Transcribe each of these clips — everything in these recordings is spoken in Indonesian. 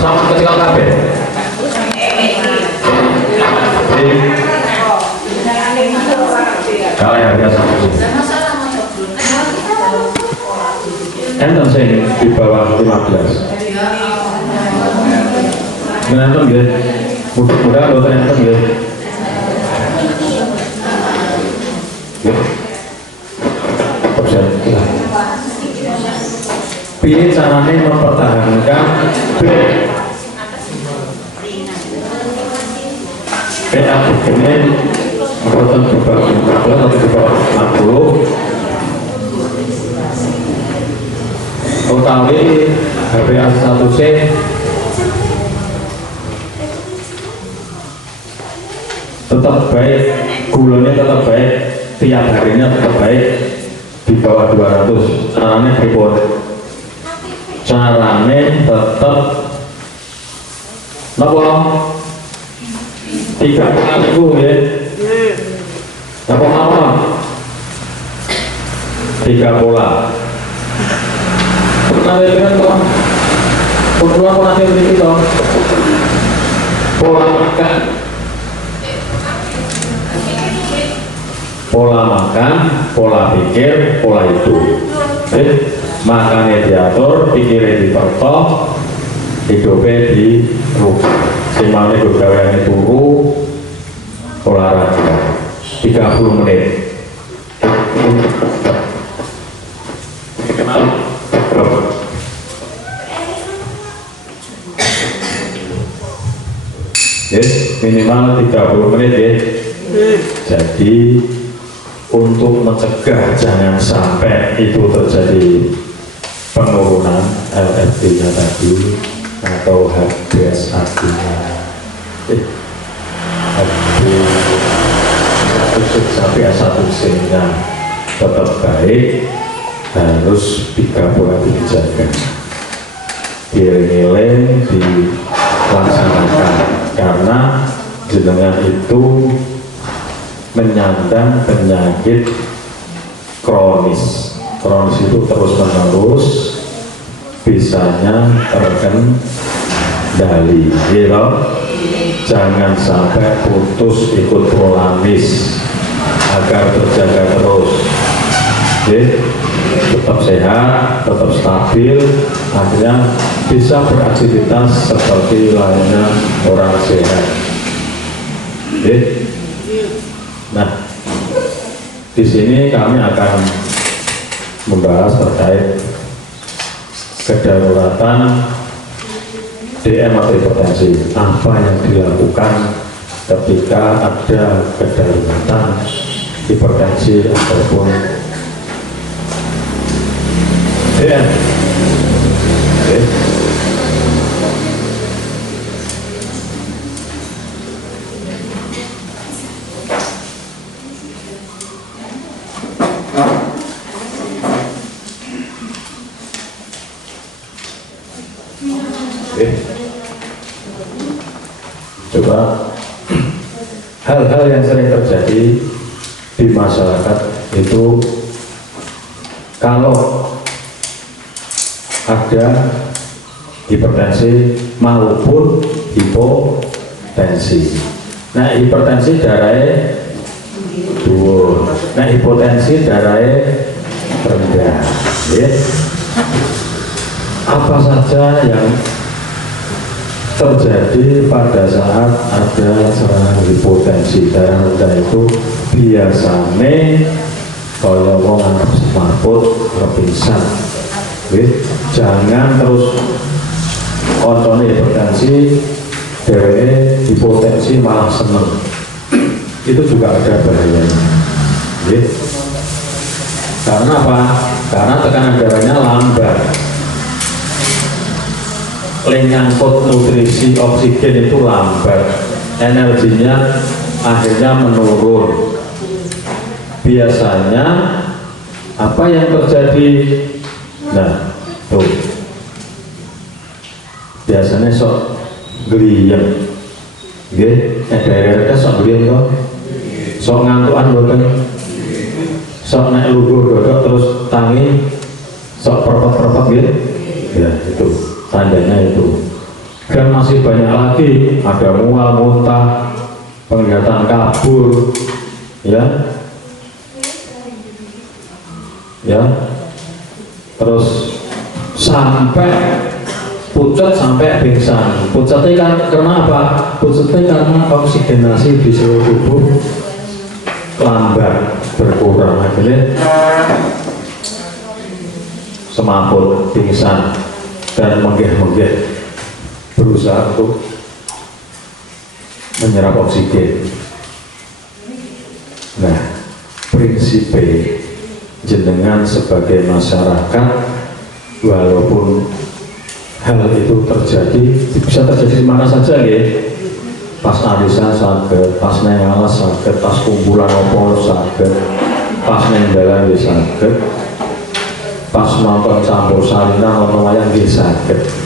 Sama ketika kabeh. Kalau yang biasa. Enten sing di bawah 15. Enten nggih. Mudah-mudahan boten enten nggih. Piye caranya mempertahankan PA ini boten di bawah 15 atau di bawah 60 utawi HbA 1C tetap baik, gulanya tetap baik, tiap harinya tetap baik di bawah 200. Caranya pripun? Caranya tetap napa? 3 kali ya. Napa mawon? 3 pola. Pernah dengar toh? Pernah dengar toh? Pola makan. Pola makan, pola pikir, pola hidup. Makannya diatur, pikirnya dipertok, hidupnya dirubah. Simane begaweane turu, olahraga 30 menit. Minimal 30 menit ya. Jadi untuk mencegah jangan sampai itu terjadi penurunan LFT-nya tadi atau HbA1-nya HbA1C-nya tetap baik, harus 3 bulan dijaga biar nilai dilaksanakan karena jenengan itu menyandang penyakit kronis itu terus menerus bisanya terkendali gitu. Jangan sampai putus ikut prolamis agar terjaga terus tetap sehat, tetap stabil, akhirnya bisa beraktivitas seperti lainnya orang sehat. Nah, di sini kami akan membahas terkait kedaruratan DM atau hipertensi. Apa yang dilakukan ketika ada kedaruratan hipertensi ataupun DM? Coba hal-hal yang sering terjadi di masyarakat itu kalau ada hipertensi maupun hipotensi. Nah, hipertensi darahnya dhuwur, nah hipotensi darahnya rendah. Apa saja yang terjadi pada saat ada serangan hipotensi darah rendah itu biasanya kalau mau nganggap semaput pingsan. Jangan terus koncone hipertensi dewe hipotensi malah seneng, itu juga ada bahayanya. Karena apa? Karena tekanan darahnya lambat, nyangkut nutrisi oksigen itu lambat, energinya akhirnya menurun. Biasanya apa yang terjadi? Nah, tuh biasanya sok gliyeng, daerah sok gliyeng kok, sok ngantukan boten, sok naik lugur dodok terus tangi sok perpet-perpet gitu. Ya itu tandanya itu. Dan masih banyak lagi, ada mual, muntah, penglihatan kabur, ya, terus sampai pucat sampai pingsan. Pucatnya kan karena apa? Pucatnya karena oksigenasi di seluruh tubuh lambat berkurang, akhirnya semaput, pingsan, dan menggeh-menggeh berusaha untuk menyerap oksigen. Nah, prinsip jenengan sebagai masyarakat, walaupun hal itu terjadi, bisa terjadi di mana saja ya. Pas arisan sakit, pas nengalas sakit, pas kumpulan opor sakit, pas nendalan di sakit, pas nonton campur salina nonton wayang di sakit.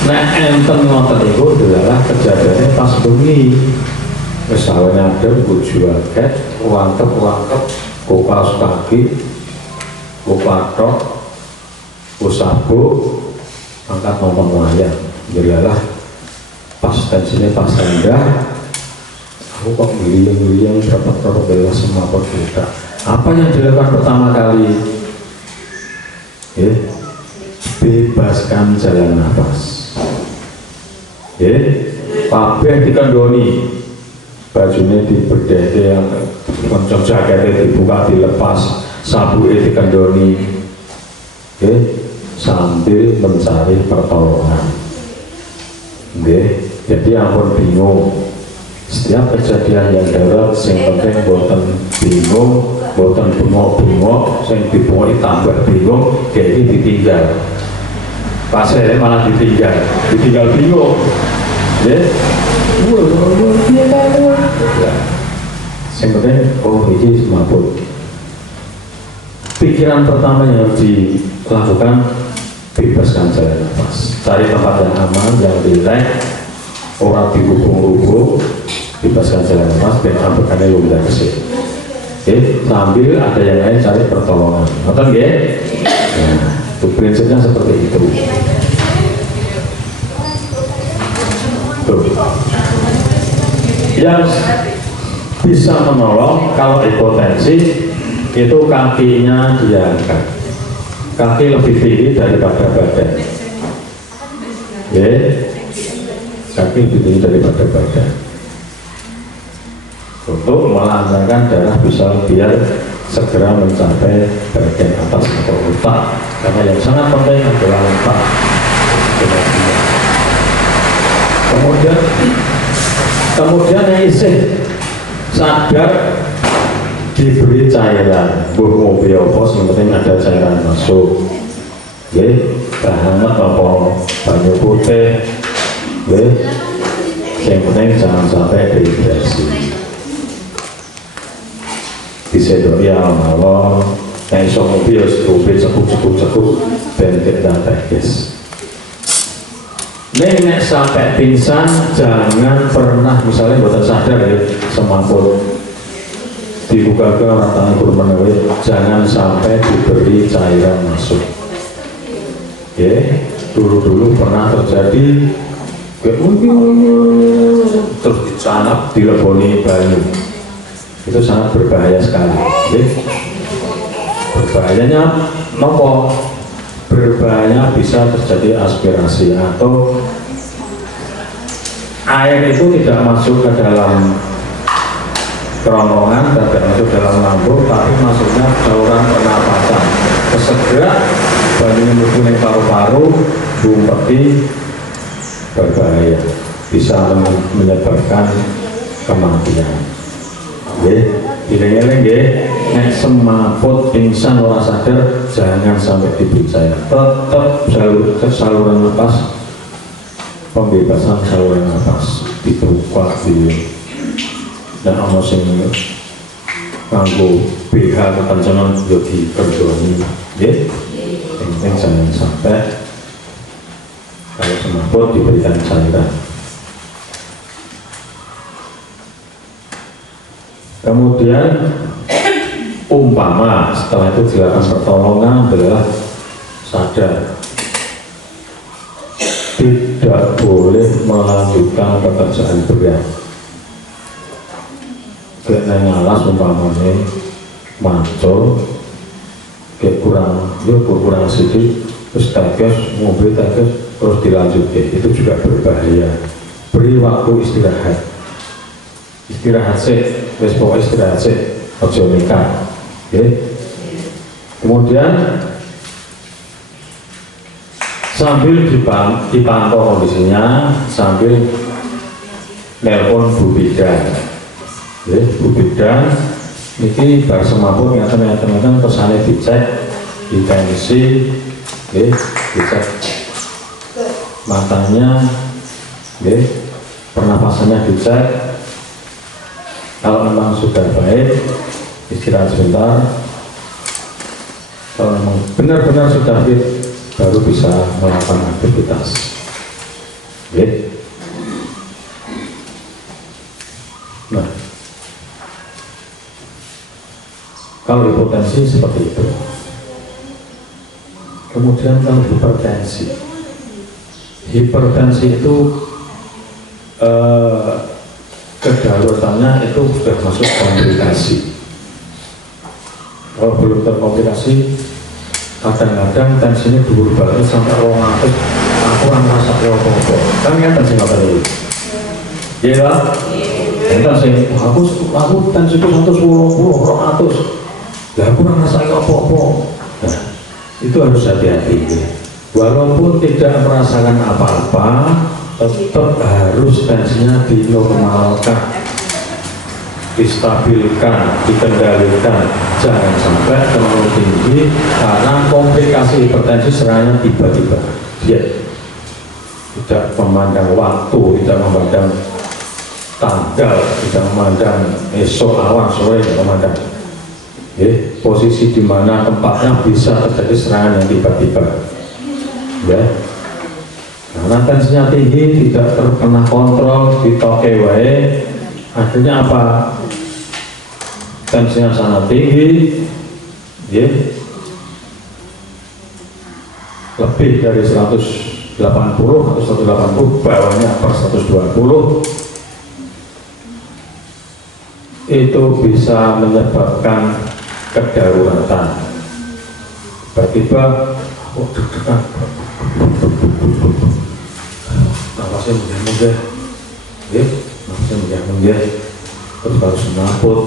Nah, enten nonton itu adalah kejadiannya pas bengi. Misalnya ada bujuaket, wangkep, kupas kaki, kupatok, kusabuk, angkat nonton wayang. Jadilah pas tensinya pas rendah, aku kok ngeliang berapa bela semua berbuka. Apa yang dilakukan pertama kali? Bebaskan jalan nafas. Kabeh dikandoni, bajunya diberdeh, koncong jaketnya dibuka dilepas, sabuknya dikandoni, sambil mencari pertolongan. Jadi ampun bingung. Setiap kejadian yang darurat, yang penting buatan bingung, buatan bengok-bengok, yang dibungok tambah bingung, kayak ini ditinggal. Pasnya malah ditinggal bingung. Yang penting, ini semaput. Pikiran pertama yang dilakukan, bebaskan jalan nafas. Cari tempat yang aman, yang rileks, orang dihubung-hubung, bebaskan jalan nafas, dan ambekannya lumrah kesini. Sambil ada yang lain cari pertolongan. Nonton ya? Nah, itu prinsipnya seperti itu. Tuh. Yang bisa menolong kalau hipotensi itu kakinya diangkat, kaki lebih tinggi daripada badan, kaki lebih tinggi daripada badan, untuk melancarkan darah bisa biar segera mencapai bagian atas atau otak, karena yang sangat penting adalah otak. Kemudian yang isi sadar diberi cairan, mobil pos, yang penting ada cairan masuk, hangat apa banyu putih, yang penting jangan sampai dehidrasi. Disedoi alam-alam, yang iso mobil mobil cekuk bentik dan tekis. Nek sampai pingsan, jangan pernah misalnya buatan sadar ya, semaput dibuka ke ratanya bermenawit, jangan sampai diberi cairan masuk. Dulu pernah terjadi terus dicanap, dileboni banyu, itu sangat berbahaya sekali. Berbahayanya nopo? Berbahaya bisa terjadi aspirasi atau air itu tidak masuk ke dalam kerongkongan, tidak masuk dalam lambung, tapi masuknya saluran pernapasan. Segera banyak menggunakan paru-paru, bumpeti, berbahaya, bisa menyebabkan kematian. Dileng-eleng nek semaput pingsan orang sadar, jangan sampai diberi cairan. Tetap saluran nafas, pembebasan saluran nafas dibuka dan ono sing nganggo BH kekencangan yo dikerdoni, penting jangan sampai kalau semaput diberikan cairan. Kemudian Umpama setelah itu dilakukan pertolongan adalah sadar, tidak boleh melanjutkan pekerjaan berat. Kena ngalas umpamanya mancul, kurang sedikit, terus teges, mobil teges, terus dilanjutkan, itu juga berbahaya. Beri waktu istirahat sih, wis pokoknya istirahat sih, ojo nikah. Kemudian sambil dipantau kondisinya, sambil nelpon Bu Bidan. Bu Bidan ini bar semaput ngeten kesane dicek, ditensi, dicek matanya, pernapasannya dicek. Kalau memang sudah baik, istirahat sebentar. Kalau memang benar-benar sudah fit, baru bisa melakukan aktivitas. Nah, kalau hipotensi seperti itu. Kemudian kalau hipertensi itu kedaruratannya itu sudah masuk komplikasi. Kalau belum terkomplikasi, kadang-kadang tensinya dhuwur banget sampai 200, aku orang merasa apa-apa. Kan ya tensi nggak perlu. Iya lah. Tensi aku tensi itu 110, 200. Lah aku orang merasa apa-apa. Nah, itu harus hati-hati. Walaupun tidak merasakan apa-apa, tetap harus tensinya dinormalkan, distabilkan, dikendalikan, jangan sampai terlalu tinggi karena komplikasi hipertensi serangannya tiba-tiba. Tidak memandang waktu, tidak memandang tanggal, tidak memandang esok awan sore, tidak memandang posisi di mana tempatnya bisa terjadi serangan yang tiba-tiba. Karena tensinya tinggi, tidak terkena kontrol, ditoke wae, akhirnya apa? Tensinya sangat tinggi, lebih dari 180 atau 180, bawahnya per 120, itu bisa menyebabkan kedaruratan. Tiba-tiba, deg-degan, nafasnya menjamuk terus harus menaput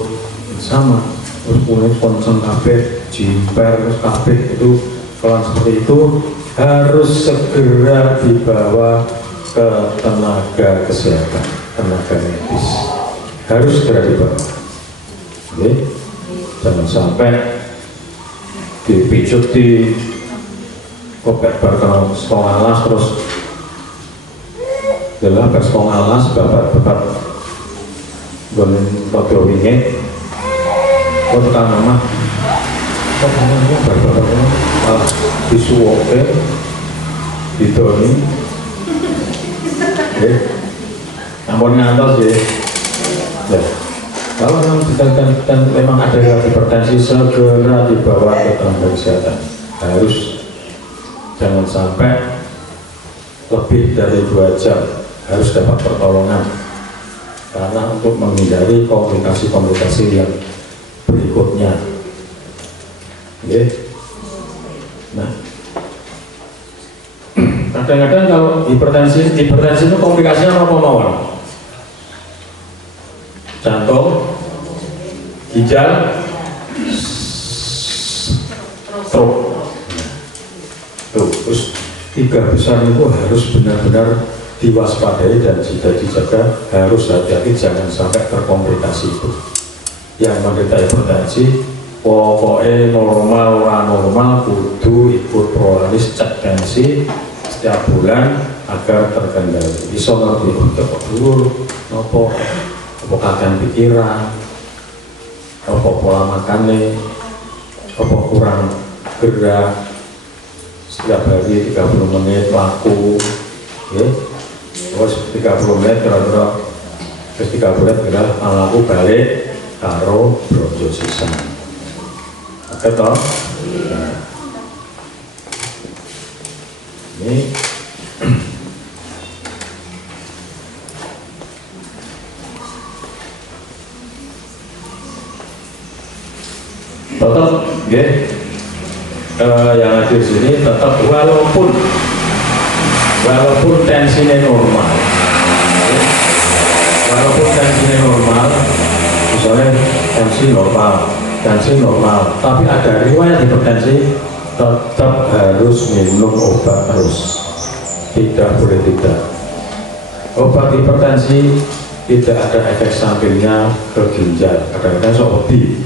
sama, terus mulai konsen kabeh, jimper, terus kabeh itu. Kalau seperti itu harus segera dibawa ke tenaga kesehatan, tenaga medis, harus segera dibawa. Jangan sampai dipicut di kopek bareng sekolah alas terus adalah bersekolah alas babat golin foto wingi foto mama kok namanya babat malah disuwoke didoni ampun ngantos ya. Kalau memang ada hipertensi, segera dibawa ke tenaga kesehatan. Harus, jangan sampai lebih dari 2 jam, harus dapat pertolongan. Karena untuk menghindari komplikasi-komplikasi yang berikutnya. Nah, kadang-kadang kalau hipertensi itu komplikasinya apa mawon? Jantung, ginjal, stroke. Terus 3 besar itu harus benar-benar diwaspadai dan juga dijaga, harus hati-hati jangan sampai terkomplikasi itu. Yang menderita hipertensi, pokoknya normal, normal, kudu ikut prolaris cek tensi setiap bulan agar terkendali. Bisa ngerti untuk dulu, apa kakean pikiran, apa pola makannya, apa kurang gerak, setiap hari 30 menit laku, terus 30 menit kira-kira, terus 30 menit kira laku balik karo brojo sisan. betul. Nah, ini tetap ya, yang hadir di sini tetap walaupun tensinya normal, misalnya tensi normal, tapi ada riwayat hipertensi, tetap harus minum obat terus, tidak boleh tidak. Obat hipertensi tidak ada efek sampingnya ke ginjal, kadang-kadang seperti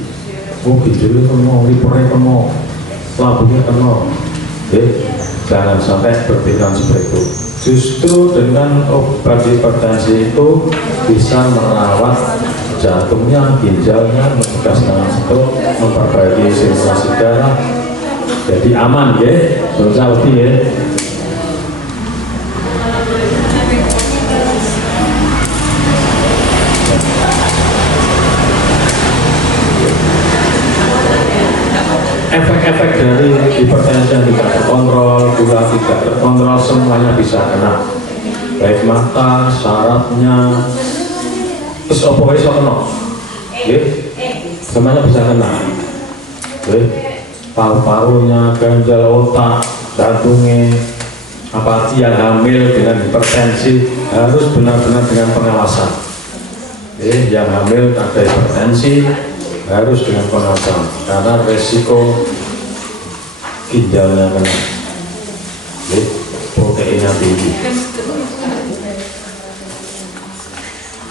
ginjalnya kena, livernya kena, lambungnya kena. Jangan sampai berpikiran seperti itu. Justru dengan obat hipertensi itu bisa merawat jantungnya, ginjalnya, mencegah serangan stroke, memperbaiki sirkulasi darah, jadi aman ya, seperti ya. Efek-efek dari hipertensi yang tidak terkontrol, gula tidak terkontrol, semuanya bisa kena, baik mata, sarafnya, terus apa iso kena, semuanya bisa kena, paru-parunya, ginjal, otak, jantungnya. Apalagi yang hamil dengan hipertensi harus benar-benar dengan pengawasan. Yang hamil ada hipertensi harus dengan pengawasan karena resiko ginjalnya kena, proteinnya tinggi.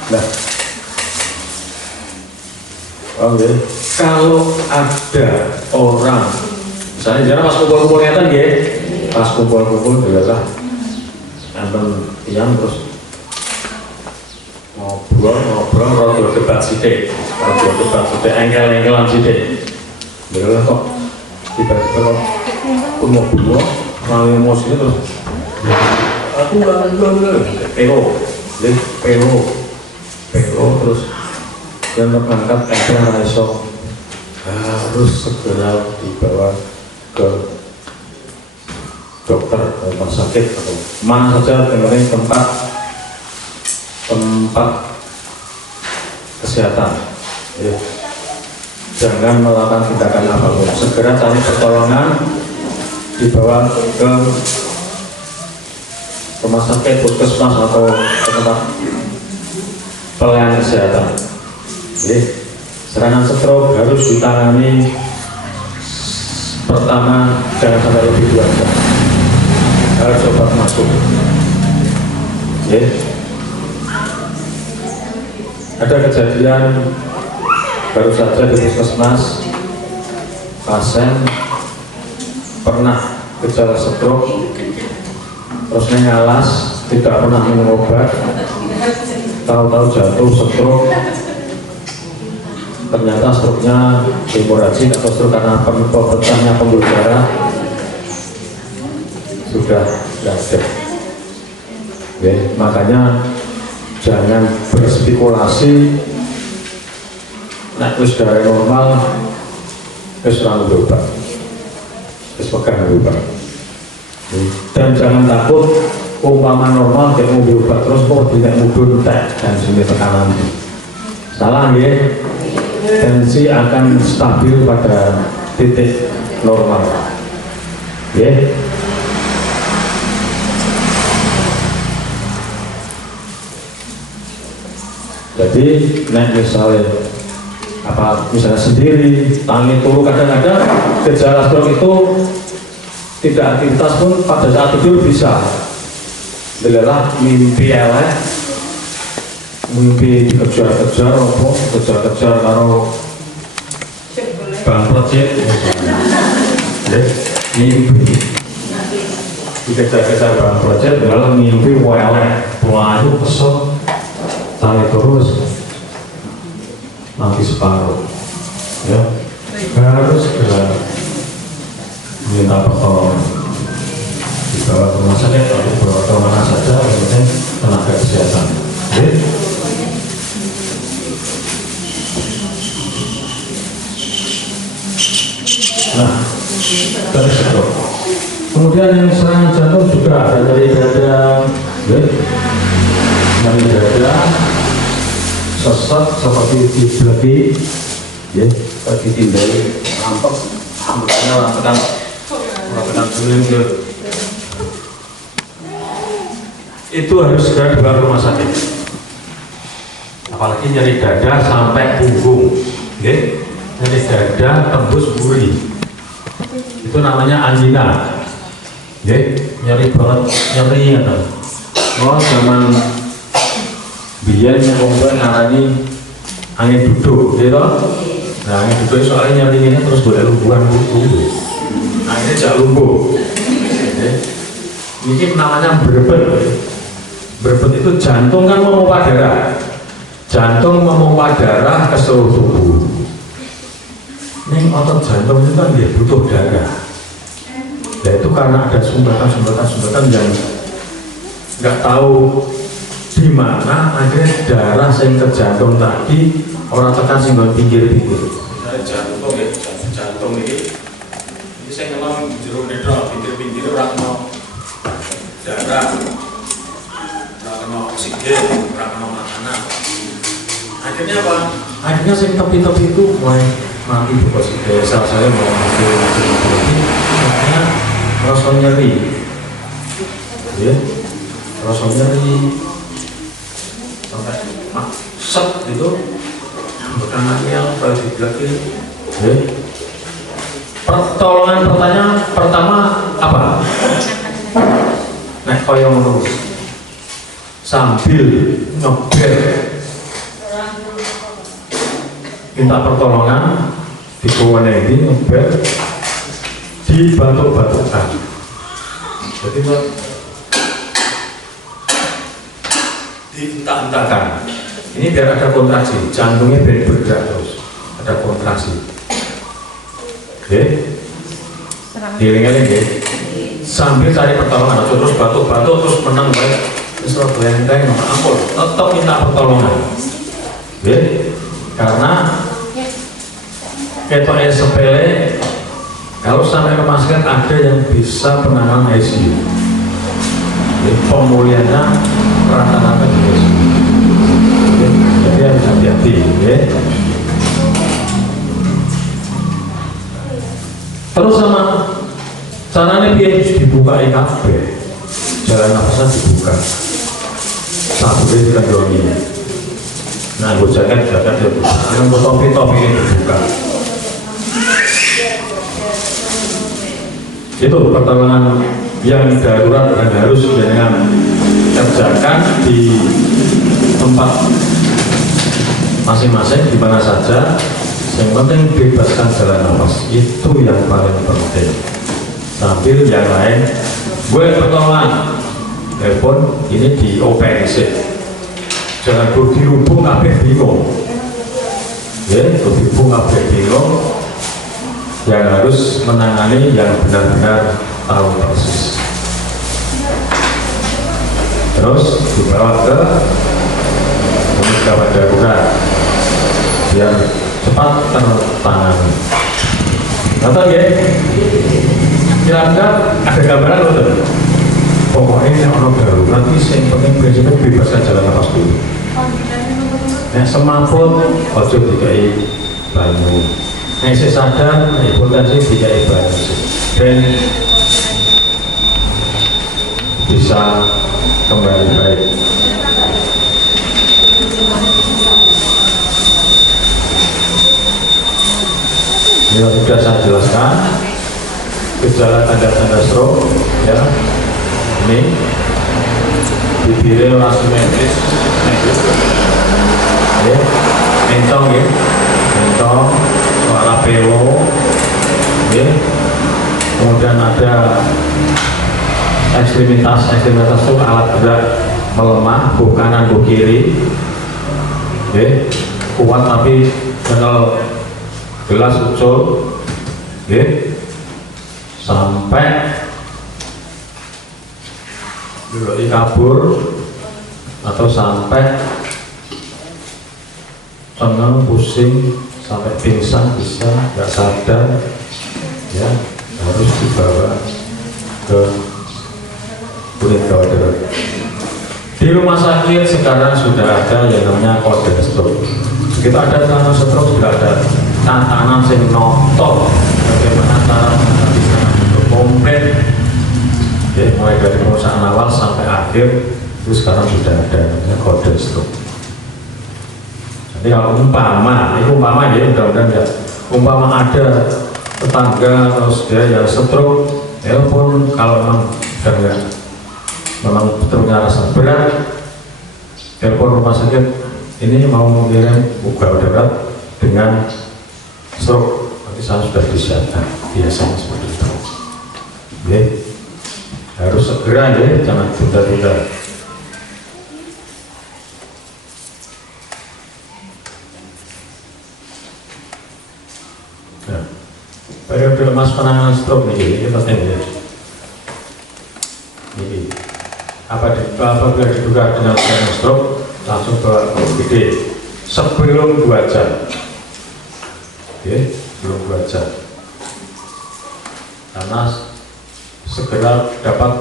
Nah, kalau ada orang, misalnya jangan pas kumpul-kumpul ngeten nggih, pas kumpul-kumpul biasa enten tiyang terus ngobrol rada debat sithik, engkel-engkelan sithik. Lha kok tiba-tiba bunga-bunga orang emosi terus aku nggak pero terus dan berangkat iso harus segera dibawa ke dokter rumah sakit atau mana saja dengan tempat kesehatan. Jangan melakukan tindakan apapun, segera cari pertolongan, dibawa ke rumah sakit, puskesmas atau ke tempat pelayanan kesehatan. Serangan stroke harus ditangani pertama, jangan sampai lebih 2 jam, harus obat masuk. Ada kejadian baru saja di puskesmas, pasien pernah gejala stroke, terus ngalas, tidak pernah minum obat, tahu-tahu jatuh stroke. Ternyata stroke-nya hemoragik atau stroke karena pecahnya pembuluh darah sudah tidak ada. Makanya jangan berspekulasi. Nah, terus dari normal, terus lalu berubah, terus pegang berubah. Dan jangan takut, umpama normal dia mau berubah terus kok tidak mundur dan sini tekanan. Salah ya, tensi akan stabil pada titik normal. Ya. Jadi, misalnya sendiri, tangi turu, kadang-kadang gejala stroke itu tidak aktivitas pun pada saat tidur bisa. Adalah mimpi elek, mimpi dikejar-kejar, kejar-kejar karo bang project, mimpi dikejar-kejar bang project adalah mimpi elek, wah itu kesel, tangi terus. Nanti separuh, ya harus segera minta pertolongan, dibawa ke rumah sakit atau dibawa ke mana saja, yang penting tenaga kesehatan. Nah, dari situ. Kemudian yang serangan jantung juga ada dari dada, ya. Dari dada, sesak seperti dibeleki, ya, seperti tindai, rampak, hampirnya rapetan suling ke. Itu harus segera dibawa ke rumah sakit. Apalagi nyeri dada sampai punggung, ya. Nyeri dada tembus buri. Itu namanya angina. Ya, nyeri banget, nyeri ya. Oh, zaman biyen wong tuwa ngarani angin duduk, gitu. Nah, angin duduk soalnya nyeri ini terus boleh lumpuhan gitu. Akhirnya jak lumpuh. Ya. Ini namanya berebet. Berebet itu jantung kan memompa darah. Jantung memompa darah ke seluruh tubuh. Ini otot jantung itu kan dia butuh darah. Ya itu karena ada sumbatan yang nggak tahu di mana akhirnya darah yang ke jantung tadi orang tekan sehingga pinggir-pinggir. Misalnya jantung ini saya ngelam jeruk nedro pinggir-pinggir orang mau darah, orang mau oksigen, orang mau makanan. Akhirnya apa? Akhirnya saya tepi-tepi itu mulai mati oksigen. Salah saya mau mati, makanya rasa nyeri, ya, rasa nyeri sampai set itu bekanannya pada di belakang, ya. Pertolongan pertama apa? Nek koyo ngono sambil ngeber minta pertolongan di ini ngeber dibatuk-batukkan. Jadi dientah-entahkan. Ini biar ada kontraksi, jantungnya biar bergerak terus, ada kontraksi. Oke, dieling-eling ya. Sambil cari pertolongan, terus batuk-batuk terus menang baik. Terus benteng, ampun, tetap minta pertolongan. Oke, karena ketoknya sepele. Kalau sampai rumah sakit ada yang bisa penanganan ICU. Jadi pemulihannya rata-rata di ICU. Jadi harus hati-hati, ya. Terus sama caranya biar dibuka IKB, jalan nafasnya dibuka. Satu dia dikandungi. Nah, gue jaket dibuka. Yang topi ini dibuka. Itu pertolongan yang darurat dan harus dengan kerjakan di tempat masing-masing di mana saja. Yang penting bebaskan jalan nafas, itu yang paling penting. Sambil yang lain gue pertolongan telepon ini di OPNC, jangan dirubung kabeh bingung, ya, dirubung kabeh bingung. Yang harus menangani yang benar-benar tahu persis. Terus dibawa ke unit gawat darurat biar cepat tertangani. Nonton ya? Kira-kira ada gambaran loh tuh. Pokoknya yang orang darurat ini yang penting prinsipnya bebaskan jalan nafas dulu. Yang semampu ojo dikai banyu. Saya sadar hipotensi tidak ibarat dan bisa kembali baik. Ini sudah saya jelaskan gejala tanda-tanda stroke, ya. Ini bibirnya orang simetris, ya, mentong ya, mentong. Suara pelo, ya. Kemudian ada ekstremitas itu alat berat melemah, buh kanan buh kiri, ya. Kuat tapi kenal gelas ucul, ya. Sampai belok kabur atau sampai tenang pusing sampai pingsan bisa nggak sadar, ya harus dibawa ke unit gawat darurat. Di rumah sakit sekarang sudah ada yang namanya kode stroke. Begitu ada tangan stroke, sudah ada tantangan sing noto bagaimana cara mengatasi serangan itu komplit, ya, mulai dari pemeriksaan awal sampai akhir itu sekarang sudah ada namanya kode stroke. Jadi kalau umpama ya mudah-mudahan ya, umpama ada tetangga atau dia yang stroke, ya pun kalau memang betul-betul rasa berat, telepon rumah sakit, ini mau mengirim gawat darurat dengan stroke, nanti saya sudah disiapkan, biasanya seperti itu. Ya, harus segera ya, jangan tunda-tunda. Nah, periode mas penanganan stroke ini penting ya. Ini apabila diduga dengan stroke, langsung ke UGD sebelum 2 jam. Oke, sebelum 2 jam. Karena segera dapat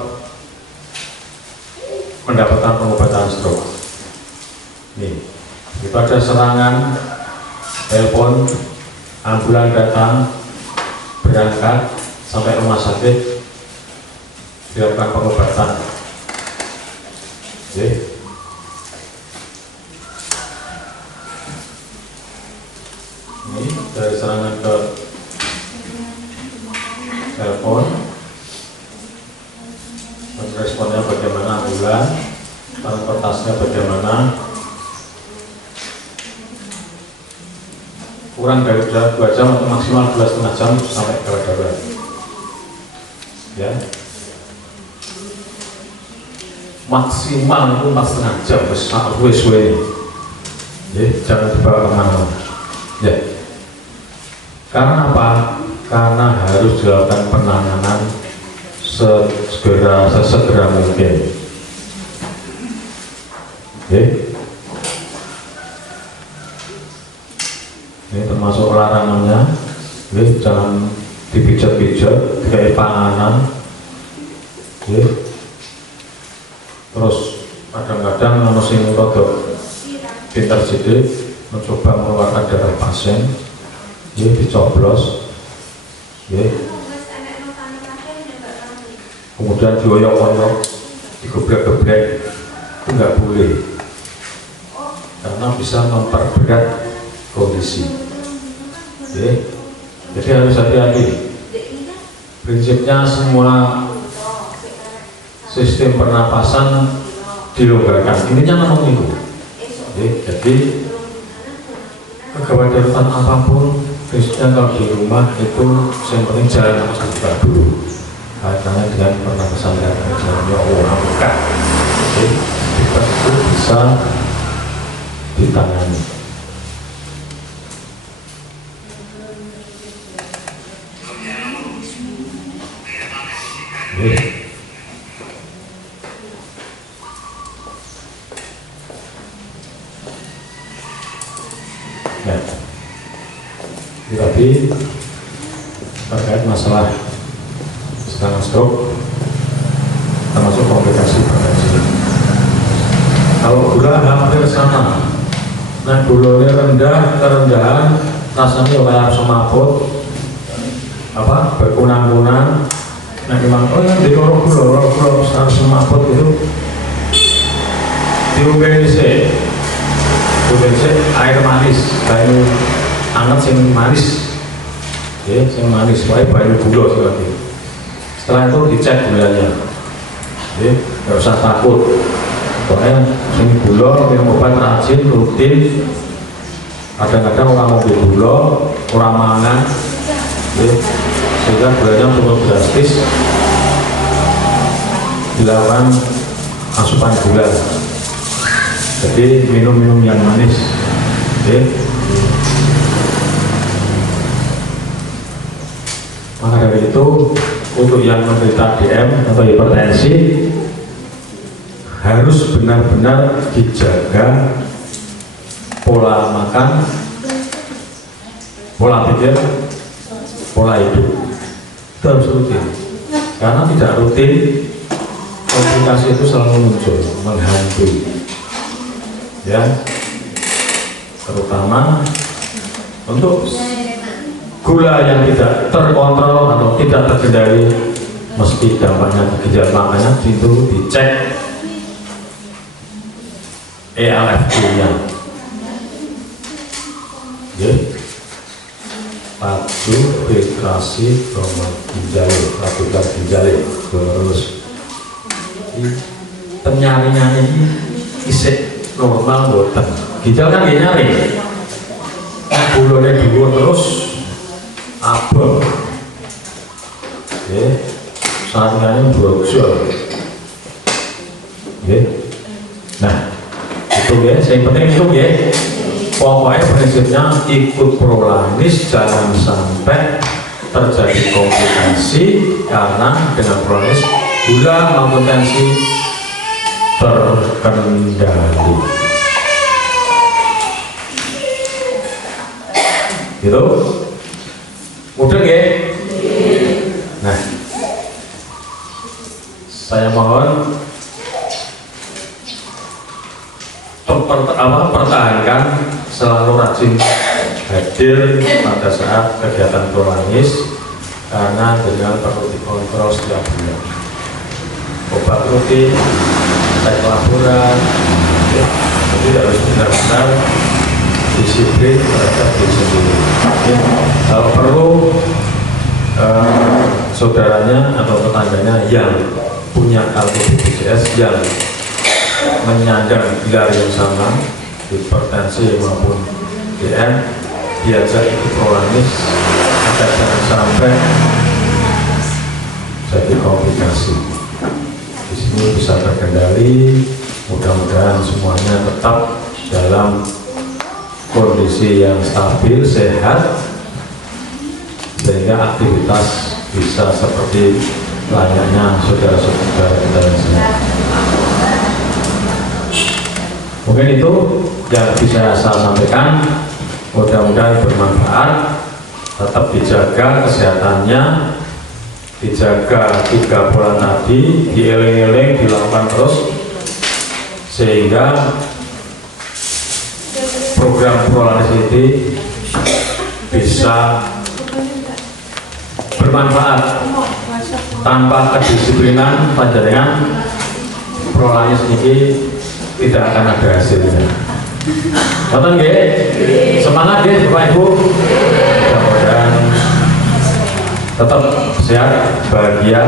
mendapatkan pengobatan stroke. Nih, itu ada serangan, telepon, ambulan datang, berangkat sampai rumah sakit, dilakukan pengobatan. Oke. Ini dari serangan ke telepon, responnya bagaimana, ambulan, transportasinya bagaimana, kurang dari 2 jam atau maksimal 2,5 jam sampai gawat darurat. Ya, maksimal itu 4,5 jam wis ya, jangan dibawa kemana-mana. Ya, karena apa? Karena harus dilakukan penanganan sesegera mungkin. Ya, ini termasuk larangannya, ya, jangan dipijat-pijat, dikai panganan, ya. Terus kadang-kadang ono sing rada pintar sidik mencoba mengeluarkan darah pasien, ya, dicoblos, ya, kemudian dioyok-oyok, digeblek-geblek, itu nggak boleh karena bisa memperberat kondisi, ya. Jadi harus hati-hati. Prinsipnya semua sistem pernapasan dilonggarkan, intinya memang itu. Jadi kegawat daruratan apapun, prinsipnya kalau di rumah itu yang penting jalan nafas dibuka dulu, kaitannya dengan pernapasan dan jalannya buka, itu bisa ditangani. Ya, tadi terkait masalah serangan stroke termasuk komplikasi prevensi. Kalau gula hampir sama, nah gulanya rendah, kerendahan, rasanya kayak semaput, berkunang-kunang. Nah memang yang di gula harus semaput itu diubah sih. Air manis, banyu hangat yang manis, ya, yang manis, banyu gula lagi. Setelah itu dicek gulanya, ya, nggak usah takut. Pokoknya ini gula, minum obat rajin, rutin. Kadang-kadang orang mau beli gula, orang mangan, ya, sehingga gulanya turun drastis. Dilakukan asupan gula. Jadi minum yang manis, ya. Maka dari itu untuk yang menderita DM atau hipertensi harus benar-benar dijaga pola makan, pola pikir, pola hidup. harus rutin. Karena tidak rutin, komplikasi itu selalu muncul, menghantui. Ya, terutama untuk gula yang tidak terkontrol atau tidak terkendali, mesti dampaknya ke ginjal. Makanya itu dicek ELFP-nya. Ya, padu filtrasi ginjal, radikal ginjal. Terus penyaringannya ini isek normal boten. Ginjal kan dia nyari. Gulanya dhuwur terus abang. Nggih. Saringannya brojol. Nggih. Nah, itu ya, yang penting itu ya. Pokoknya prinsipnya ikut prolanis, jangan sampai terjadi komplikasi karena dengan prolanis gula maupun tensi terkendali. Gitu? Mudah ya? Nah, saya mohon pertahankan selalu rajin hadir pada saat kegiatan prolanis, karena dengan perlu dikontrol setiap bulan. Obat rutin, cek laporan, ya, jadi harus benar-benar disiplin terhadap diri sendiri. Ya, kalau perlu saudaranya atau tetangganya yang punya kartu BPJS yang menyandang gelar yang sama, hipertensi maupun DM, diajak ikut prolanis agar jangan sampai jadi komplikasi. Di sini bisa terkendali, mudah-mudahan semuanya tetap dalam kondisi yang stabil, sehat, sehingga aktivitas bisa seperti layaknya saudara-saudara kita yang sehat. Mungkin itu yang bisa saya sampaikan, mudah-mudahan bermanfaat. Tetap dijaga kesehatannya, dijaga 3 bulan tadi, dieling-eling, dilakukan terus, sehingga program prolanis ini bisa bermanfaat. Tanpa kedisiplinan panjenengan, prolanis ini tidak akan ada hasilnya. Nonton nggih? Semangat nggih Bapak Ibu. Mudah-mudahan tetap sehat, bahagia,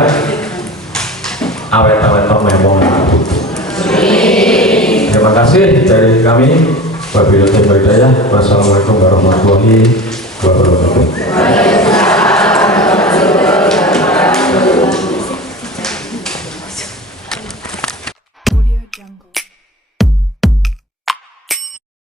awet-awet memong anak putu. Terima kasih dari kami. Wabillahi taufiq wal hidayah. Wassalamualaikum warahmatullahi wabarakatuh.